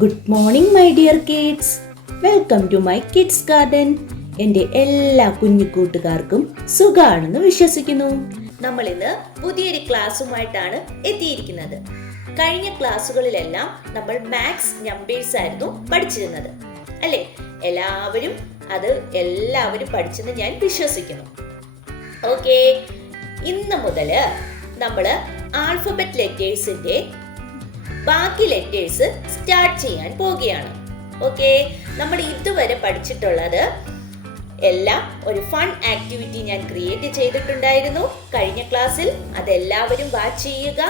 Good morning my dear kids. Welcome to my kids garden. എൻ്റെ എല്ലാ കുഞ്ഞു കൂട്ടുകാർക്കും സുഖാണെന്ന് വിശ്വസിക്കുന്നു. നമ്മൾ ഇന്ന് പുതിയൊരു ക്ലാസ്സുമായിട്ടാണ് എത്തിയിരിക്കുന്നത്. കഴിഞ്ഞ ക്ലാസ്സുകളിലെല്ലാം നമ്മൾ മാത്സ് നമ്പേഴ്സ് ആയിരുന്നു പഠിച്ചിരുന്നത്, അല്ലേ? എല്ലാവരും പഠിച്ചെന്ന് ഞാൻ വിശ്വസിക്കുന്നു. ഓക്കെ, ഇന്ന് മുതൽ നമ്മൾ ആൽഫബറ്റ് ലെറ്റേഴ്സിന്റെ ബാക്കി ലെറ്റേഴ്സ് സ്റ്റാർട്ട് ചെയ്യാൻ പോവുകയാണ്. ഓക്കെ, നമ്മൾ ഇതുവരെ പഠിച്ചിട്ടുള്ളത് എല്ലാം ഒരു ഫൺ ആക്ടിവിറ്റി ഞാൻ ക്രിയേറ്റ് ചെയ്തിട്ടുണ്ടായിരുന്നു കഴിഞ്ഞ ക്ലാസ്സിൽ. അതെല്ലാവരും വാച്ച് ചെയ്യുക.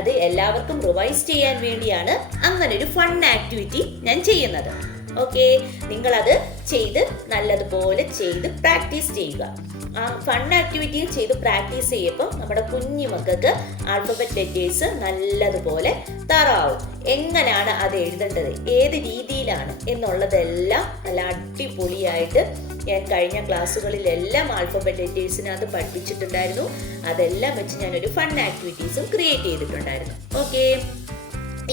അത് എല്ലാവർക്കും റിവൈസ് ചെയ്യാൻ വേണ്ടിയാണ് അങ്ങനെ ഒരു ഫൺ ആക്ടിവിറ്റി ഞാൻ ചെയ്യുന്നത്. ഓക്കെ, നിങ്ങളത് ചെയ്ത് നല്ലതുപോലെ ചെയ്ത് പ്രാക്ടീസ് ചെയ്യുക. ആ ഫൺ ആക്ടിവിറ്റി ചെയ്ത് പ്രാക്ടീസ് ചെയ്യുമ്പോൾ നമ്മുടെ കുഞ്ഞു മക്കൾക്ക് ആൽഫബറ്റ് ലെറ്റേഴ്സ് നല്ലതുപോലെ തറാവും. എങ്ങനെയാണ് അത് എഴുതേണ്ടത്, ഏത് രീതിയിലാണ് എന്നുള്ളതെല്ലാം നല്ല അടിപൊളിയായിട്ട് ഞാൻ കഴിഞ്ഞ ക്ലാസ്സുകളിലെല്ലാം ആൽഫബറ്റ് ലെറ്റേഴ്സിനകത്ത് പഠിപ്പിച്ചിട്ടുണ്ടായിരുന്നു. അതെല്ലാം വെച്ച് ഞാനൊരു ഫൺ ആക്ടിവിറ്റീസും ക്രിയേറ്റ് ചെയ്തിട്ടുണ്ടായിരുന്നു. ഓക്കെ,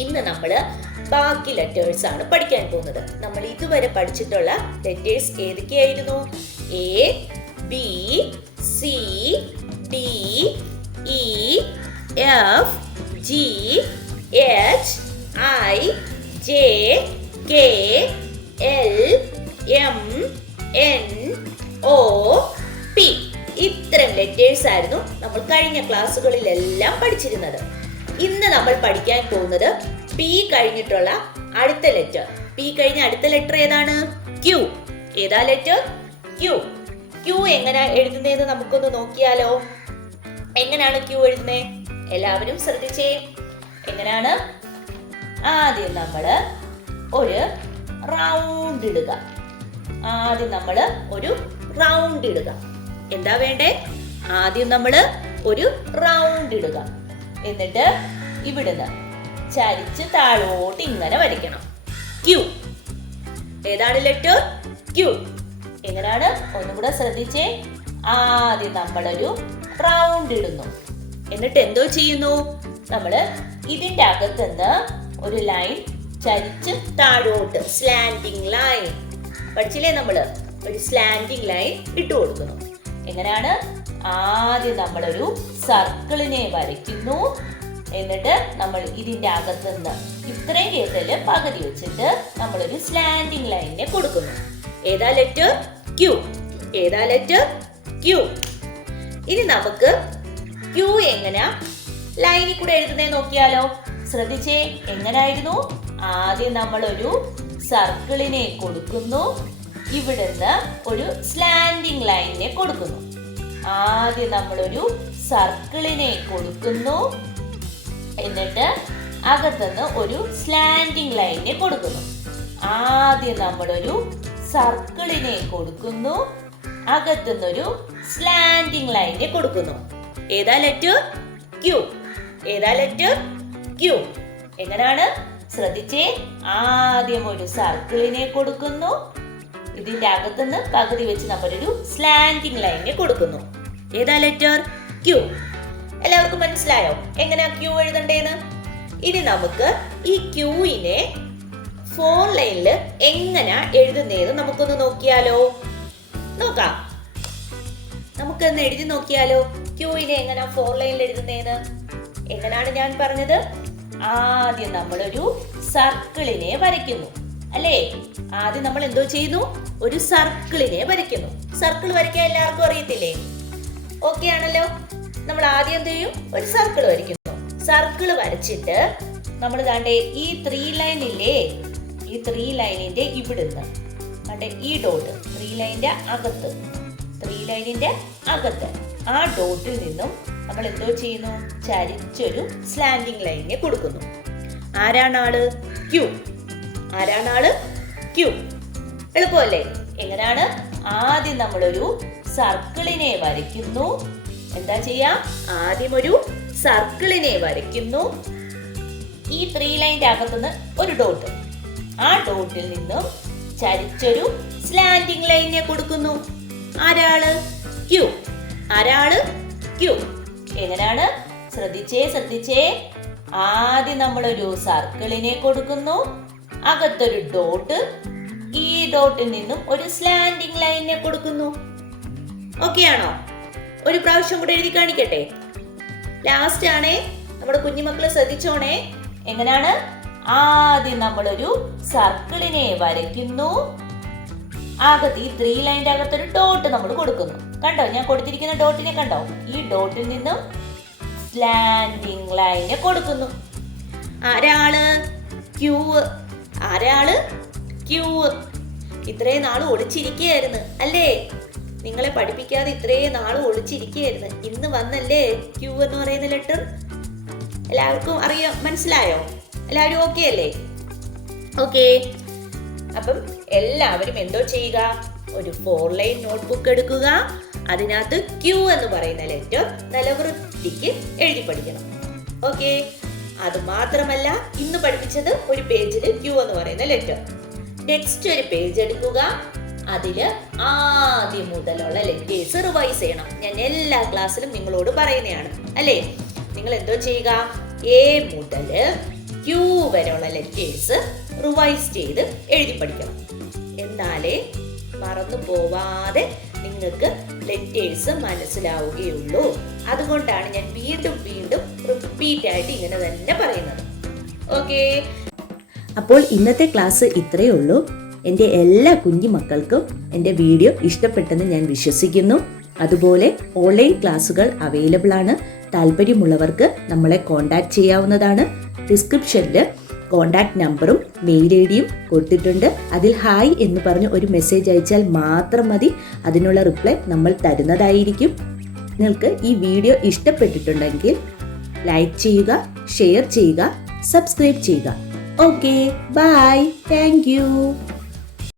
ഇന്ന് നമ്മൾ ബാക്കി ലെറ്റേഴ്സ് ആണ് പഠിക്കാൻ പോകുന്നത്. നമ്മൾ ഇതുവരെ പഠിച്ചിട്ടുള്ള ലെറ്റേഴ്സ് ഏതൊക്കെയായിരുന്നു? A, B, C, D, E, F, G, H, I, J, K, L, M, N, O, P. ഇത്തരം ലെറ്റേഴ്സ് ആയിരുന്നു നമ്മൾ കഴിഞ്ഞ ക്ലാസ്സുകളിലെല്ലാം പഠിച്ചിരുന്നത്. ഇന്ന് നമ്മൾ പഠിക്കാൻ പോകുന്നത് പി കഴിഞ്ഞിട്ടുള്ള അടുത്ത ലെറ്റർ. പി കഴിഞ്ഞ അടുത്ത ലെറ്റർ ഏതാണ്? ക്യൂ. ഏതാ ലെറ്റർ? ക്യൂ. ക്യൂ എങ്ങനെ എഴുതുന്നതെന്ന് നമുക്കൊന്ന് നോക്കിയാലോ. എങ്ങനെയാണ് ക്യൂ എഴുതുന്നത്? എല്ലാവരും ശ്രദ്ധിച്ചേ. എങ്ങനെയാണ്? ആദ്യം നമ്മൾ ഒരു റൗണ്ട് ഇടുക. എന്താ വേണ്ടേ? ആദ്യം നമ്മൾ ഒരു റൗണ്ട് ഇടുക. എന്നിട്ട് ഇവിടുന്ന് ചരിച്ച് താഴോട്ട് ഇങ്ങനെ വരയ്ക്കണം. ക്യൂ. ഏതാണ് ലെറ്റർ? ക്യൂ. എങ്ങനെയാണ്? ഒന്നും കൂടെ ശ്രദ്ധിച്ചേ. ആദ്യം നമ്മളൊരു റൗണ്ട് ഇടുന്നു. എന്നിട്ട് എന്തോ ചെയ്യുന്നു? നമ്മൾ ഇതിന്റെ അകത്തുനിന്ന് ഒരു ലൈൻ ചരിച്ച് താഴോട്ട്, സ്ലാൻഡിങ് ലൈൻ പഠിച്ചില്ലേ? നമ്മൾ ഒരു സ്ലാൻഡിങ് ലൈൻ ഇട്ടു കൊടുക്കുന്നു. എങ്ങനെയാണ്? ആദ്യം നമ്മളൊരു സർക്കിളിനെ വരയ്ക്കുന്നു. എന്നിട്ട് നമ്മൾ ഇതിന്റെ അകത്തുനിന്ന് ഇത്രയും കേസില് പകുതി വെച്ചിട്ട് നമ്മളൊരു സ്ലാൻഡിങ് ലൈനിനെ കൊടുക്കുന്നു. ഏതാ ലെറ്റർ? ക്യൂ. ഏതാ ലെറ്റർ? ക്യൂ. ഇനി നമുക്ക് ക്യൂ എങ്ങനെയാ ലൈനിൽ കൂടെ എഴുതുന്നേ നോക്കിയാലോ. ശ്രദ്ധിച്ചേ. എങ്ങനായിരുന്നു? ആദ്യം നമ്മളൊരു സർക്കിളിനെ കൊടുക്കുന്നു. ഇവിടുന്ന് ഒരു സ്ലാൻഡിങ് ലൈനിനെ കൊടുക്കുന്നു. ആദ്യം നമ്മളൊരു സർക്കിളിനെ കൊടുക്കുന്നു. എന്നിട്ട് അകത്തുനിന്ന് ഒരു സ്ലാൻഡിങ് ലൈനിനെ കൊടുക്കുന്നു. ആദ്യം നമ്മളൊരു സർക്കിളിനെ കൊടുക്കുന്നു. അകത്തുനിന്നൊരു സ്ലാൻഡിങ് ലൈനിനെ കൊടുക്കുന്നു. ഏതാ ലെറ്റർ? ക്യൂ. ഏതാ ലെറ്റർ? ക്യൂ. എങ്ങനെയാണ്? ശ്രദ്ധിച്ചേ. ആദ്യം ഒരു സർക്കിളിനെ കൊടുക്കുന്നു. ഇതിന്റെ അകത്തുനിന്ന് പകുതി വെച്ച് നമ്മളൊരു സ്ലാൻഡിങ് ലൈനിനെ കൊടുക്കുന്നു. ഏതാ ലെറ്റർ? ക്യൂ. എല്ലാവർക്കും മനസ്സിലായോ എങ്ങനെയാ ക്യൂ എഴുതണ്ടേന്ന്? ഇനി നമുക്ക് ഈ ക്യൂവിനെ 4 ലൈനിൽ എങ്ങനെയാ എഴുതുന്നതെന്ന് നമുക്കൊന്ന് നോക്കിയാലോ. നോക്കാം. നമുക്കൊന്ന് എഴുതി നോക്കിയാലോ. ക്യൂവിനെ എങ്ങനെയാ 4 ലൈനിൽ എഴുതുന്നതെന്ന്. എങ്ങനെയാണ് ഞാൻ പറഞ്ഞത്? ആദ്യം നമ്മളൊരു സർക്കിളിനെ വരയ്ക്കുന്നു, അല്ലേ? ആദ്യം നമ്മൾ എന്തോ ചെയ്യുന്നു? ഒരു സർക്കിളിനെ വരയ്ക്കുന്നു. സർക്കിൾ വരയ്ക്കാൻ എല്ലാവർക്കും അറിയത്തില്ലേ? ഓക്കെ ആണല്ലോ. നമ്മൾ ആദ്യം എന്ത് ചെയ്യും? ഒരു സർക്കിൾ വരയ്ക്കുന്നു. സർക്കിൾ വരച്ചിട്ട് നമ്മൾ ദാണ്ടേ ഈ 3 ലൈൻ ഇല്ലേ, ഈ 3 ലൈനിന്റെ ഇവിടുന്ന് ദാണ്ടേ ഈ ഡോട്ട് 3 ലൈനിന്റെ അകത്ത് ആ ഡോട്ടിൽ നിന്നും നമ്മൾ എന്തോ ചെയ്യുന്നു? ചരിച്ചൊരു സ്ലാൻഡിങ് ലൈനിനെ കൊടുക്കുന്നു. ആരാണ് ആള്? ക്യൂ. ആരാണ് ആള്? ക്യൂ. എളുപ്പമല്ലേ? എങ്ങനെയാണ്? ആദ്യം നമ്മളൊരു സർക്കിളിനെ വരയ്ക്കുന്നു. എന്താ ചെയ്യാ? ആദ്യം ഒരു സർക്കിളിനെ വരയ്ക്കുന്നു. ഈ 3 ലൈനിന്റെ അകത്തുനിന്ന് ഒരു ഡോട്ട്, ആ ഡോട്ടിൽ നിന്നും ചരിച്ചൊരു സ്ലാൻഡിങ് ലൈനിനെ കൊടുക്കുന്നു. ആരാള്? ക്യൂ. ആരാള്? ക്യൂ. എങ്ങനെയാണ്? ശ്രദ്ധിച്ചേ. ആദ്യം നമ്മളൊരു സർക്കിളിനെ കൊടുക്കുന്നു. അകത്തൊരു ഡോട്ട്, ഈ ഡോട്ടിൽ നിന്നും ഒരു സ്ലാൻഡിങ് ലൈനെ കൊടുക്കുന്നു. ഓക്കെ ആണോ? ഒരു പ്രാവശ്യം കൂടെ എഴുതി കാണിക്കട്ടെ. ലാസ്റ്റ് ആണേ, നമ്മുടെ കുഞ്ഞുമക്കള് ശ്രദ്ധിച്ചോണേ. എങ്ങനെയാണ്? ആദ്യം നമ്മളൊരു സർക്കിളിനെ വരയ്ക്കുന്നു. അകത്ത് ഈ 3 ലൈൻ്റെ അകത്തൊരു ഡോട്ട് നമ്മൾ കൊടുക്കുന്നു. കണ്ടോ? ഞാൻ കൊടുത്തിരിക്കുന്ന ഡോട്ടിനെ കണ്ടോ? ഈ ഡോട്ടിൽ നിന്നും സ്ലാൻഡിങ് ലൈനെ കൊടുക്കുന്നു. ആരാള്? ക്യൂ. ആരാള്? ക്യൂ. ഇത്രയും നാൾ ഒളിച്ചിരിക്കുകയായിരുന്നു അല്ലേ? നിങ്ങളെ പഠിപ്പിക്കാതെ ഇത്രയും നാൾ ഒളിച്ചിരിക്കുകയായിരുന്നു. ഇന്ന് വന്നല്ലേ ക്യൂ എന്ന് പറയുന്ന ലെറ്റർ. എല്ലാവർക്കും അറിയാം, മനസ്സിലായോ? എല്ലാവരും ഓക്കെ അല്ലേ? ഓക്കെ. അപ്പം എല്ലാവരും എന്തോ ചെയ്യുക? ഒരു 4 ലൈൻ നോട്ട്ബുക്ക് എടുക്കുക. അതിനകത്ത് ക്യൂ എന്ന് പറയുന്ന ലെറ്റർ നല്ല വൃത്തിക്ക് എഴുതി പഠിക്കണം. ഓക്കെ. അത് മാത്രമല്ല, ഇന്ന് പഠിപ്പിച്ചത് ഒരു പേജിൽ ക്യൂ എന്ന് പറയുന്ന ലെറ്റർ. നെക്സ്റ്റ് ഒരു പേജ് എടുക്കുക. അതില് ആദ്യം മുതലുള്ള ലെറ്റേഴ്സ് റിവൈസ് ചെയ്യണം. ഞാൻ എല്ലാ ക്ലാസ്സിലും നിങ്ങളോട് പറയുന്നതാണ് അല്ലേ? നിങ്ങൾ എന്തോ ചെയ്യുക? എ മുതൽ ക്യൂ വരെയുള്ള ലെറ്റേഴ്സ് റിവൈസ് ചെയ്ത് എഴുതി പഠിക്കണം. എന്നാലേ മറന്നു പോവാതെ നിങ്ങൾക്ക് ലെറ്റേഴ്സ് മനസ്സിലാവുകയുള്ളൂ. അതുകൊണ്ടാണ് ഞാൻ വീണ്ടും വീണ്ടും റിപ്പീറ്റ് ആയിട്ട് ഇങ്ങനെ തന്നെ പറയുന്നത്. ഓക്കെ. അപ്പോൾ ഇന്നത്തെ ക്ലാസ് ഇത്രയേ ഉള്ളൂ. എൻ്റെ എല്ലാ കുഞ്ഞു മക്കൾക്കും എൻ്റെ വീഡിയോ ഇഷ്ടപ്പെട്ടെന്ന് ഞാൻ വിശ്വസിക്കുന്നു. അതുപോലെ ഓൺലൈൻ ക്ലാസ്സുകൾ അവൈലബിൾ ആണ്. താല്പര്യമുള്ളവർക്ക് നമ്മളെ കോൺടാക്ട് ചെയ്യാവുന്നതാണ്. ഡിസ്ക്രിപ്ഷനിൽ കോൺടാക്ട് നമ്പറും മെയിൽ ഐ ഡിയും കൊടുത്തിട്ടുണ്ട്. അതിൽ ഹായ് എന്ന് പറഞ്ഞ് ഒരു മെസ്സേജ് അയച്ചാൽ മാത്രം മതി. അതിനുള്ള റിപ്ലൈ നമ്മൾ തരുന്നതായിരിക്കും. നിങ്ങൾക്ക് ഈ വീഡിയോ ഇഷ്ടപ്പെട്ടിട്ടുണ്ടെങ്കിൽ ലൈക്ക് ചെയ്യുക, ഷെയർ ചെയ്യുക, സബ്സ്ക്രൈബ് ചെയ്യുക. Okay, bye, thank U.